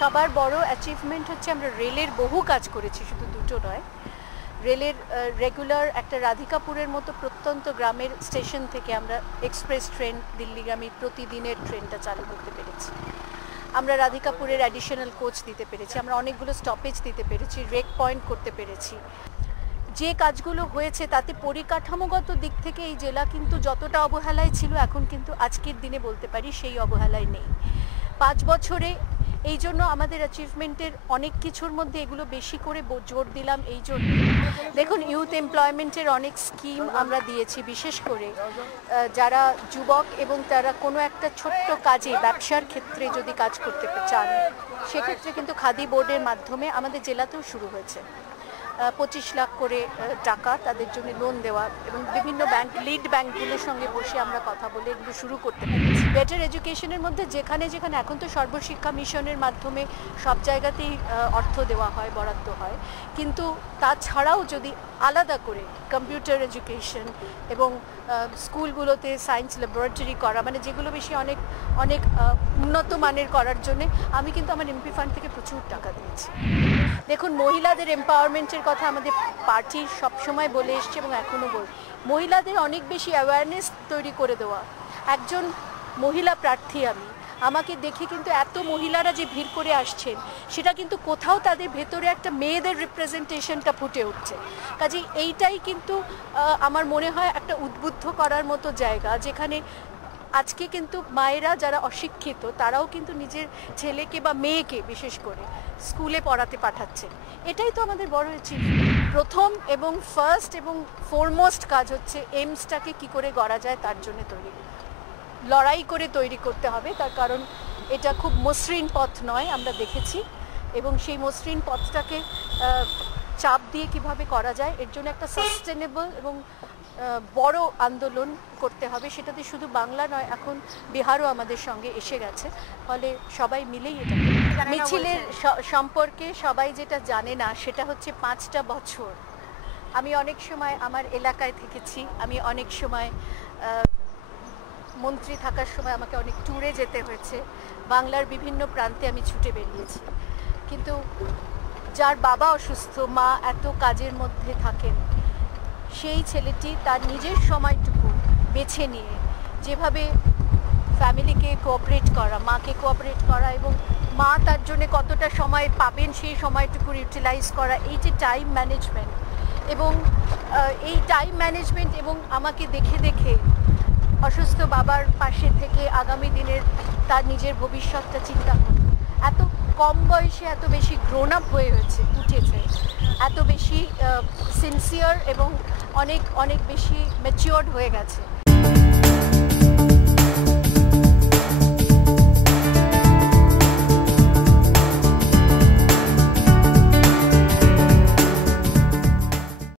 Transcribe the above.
সবার বড় অ্যাচিভমেন্ট হচ্ছে আমরা রেলের বহু কাজ করেছি, শুধু দুটো নয়। রেলের রেগুলার একটা রাধিকাপুরের মতো প্রত্যন্ত গ্রামের স্টেশন থেকে আমরা এক্সপ্রেস ট্রেন দিল্লিগামী প্রতিদিনের ট্রেনটা চালু করতে পেরেছি। আমরা রাধিকাপুরের অ্যাডিশনাল কোচ দিতে পেরেছি, আমরা অনেকগুলো স্টপেজ দিতে পেরেছি, রেক পয়েন্ট করতে পেরেছি। যে কাজগুলো হয়েছে তাতে পরিকাঠামোগত দিক থেকে এই জেলা কিন্তু যতটা অবহেলায় ছিল, এখন কিন্তু আজকের দিনে বলতে পারি সেই অবহেলায় নেই। 5 বছরে এই জন্য আমাদের অ্যাচিভমেন্টের অনেক কিছুর মধ্যে এগুলো বেশি করে জোর দিলাম। এই জন্য দেখুন, ইউথ এমপ্লয়মেন্টের অনেক স্কিম আমরা দিয়েছি, বিশেষ করে যারা যুবক এবং তারা কোনো একটা ছোট্ট কাজে ব্যবসার ক্ষেত্রে যদি কাজ করতে চান, সেক্ষেত্রে কিন্তু খাদি বোর্ডের মাধ্যমে আমাদের জেলাতেও শুরু হয়েছে 25 লাখ করে টাকা তাদের জন্য লোন দেওয়া, এবং বিভিন্ন ব্যাংক, লিড ব্যাংকগুলোর সঙ্গে বসে আমরা কথা বলে এগুলো শুরু করতে পেরেছি। বেটার এডুকেশনের মধ্যে যেখানে যেখানে এখন তো সর্বশিক্ষা মিশনের মাধ্যমে সব জায়গাতেই অর্থ দেওয়া হয়, বরাদ্দ হয়, কিন্তু তাছাড়াও যদি আলাদা করে কম্পিউটার এডুকেশন এবং স্কুলগুলোতে সায়েন্স ল্যাবরেটরি করা, মানে যেগুলো বেশি অনেক অনেক উন্নত মানের করার জন্যে আমি কিন্তু আমার এমপি ফান্ড থেকে প্রচুর টাকা দিয়েছি। দেখুন, মহিলাদের এম্পাওয়ারমেন্টের কথা আমাদের পার্টি সবসময় বলে এসছে এবং এখনও মহিলাদের অনেক বেশি অ্যাওয়ারনেস তৈরি করে দেওয়া। একজন মহিলা প্রার্থী আমাকে দেখে কিন্তু এত মহিলারা যে ভিড় করে আসছেন, সেটা কিন্তু কোথাও তাদের ভেতরে একটা মেয়েদের রিপ্রেজেন্টেশনটা ফুটে উঠছে। কাজেই এইটাই কিন্তু আমার মনে হয় একটা উদ্বুদ্ধ করার মতো জায়গা, যেখানে আজকে কিন্তু মায়েরা যারা অশিক্ষিত তারাও কিন্তু নিজের ছেলেকে বা মেয়েকে বিশেষ করে স্কুলে পড়াতে পাঠাচ্ছেন। এটাই তো আমাদের বড় অ্যাচিভমেন্ট। প্রথম এবং ফার্স্ট এবং ফোরমোস্ট কাজ হচ্ছে এইমসটাকে কি করে গড়া যায় তার জন্য লড়াই করে তৈরি করতে হবে। তার কারণ এটা খুব মসৃণ পথ নয়, আমরা দেখেছি, এবং সেই মসৃণ পথটাকে চাপ দিয়ে কিভাবে করা যায় এর জন্য একটা সাস্টেনেবল এবং বড় আন্দোলন করতে হবে। সেটাতে শুধু বাংলা নয়, এখন বিহারও আমাদের সঙ্গে এসে গেছে, ফলে সবাই মিলেই এটা। মিছিলের সম্পর্কে সবাই যেটা জানে না সেটা হচ্ছে 5টা বছর আমি অনেক সময় আমার এলাকায় থেকেছি। আমি অনেক সময় মন্ত্রী থাকার সময় আমাকে অনেক ট্যুরে যেতে হয়েছে, বাংলার বিভিন্ন প্রান্তে আমি ছুটে বেরিয়েছি। কিন্তু যার বাবা অসুস্থ, মা এত কাজের মধ্যে থাকেন, সেই ছেলেটি তার নিজের সময়টুকু বেছে নিয়ে যেভাবে ফ্যামিলিকে কোঅপারেট করা, মাকে কোঅপারেট করা, এবং মা তার জন্য কতটা সময় পাবেন সেই সময়টুকু ইউটিলাইজ করা, এই যে টাইম ম্যানেজমেন্ট, এবং এই টাইম ম্যানেজমেন্ট এবং আমাকে দেখে দেখে অসুস্থ বাবার পাশে থেকে আগামী দিনের তার নিজের ভবিষ্যৎটা চিন্তা করে এত কম বয়সে এত বেশি গ্রোন আপ হয়ে উঠেছে, এত বেশি সিনসিয়ার এবং অনেক অনেক বেশি ম্যাচিওর্ড হয়ে গেছে।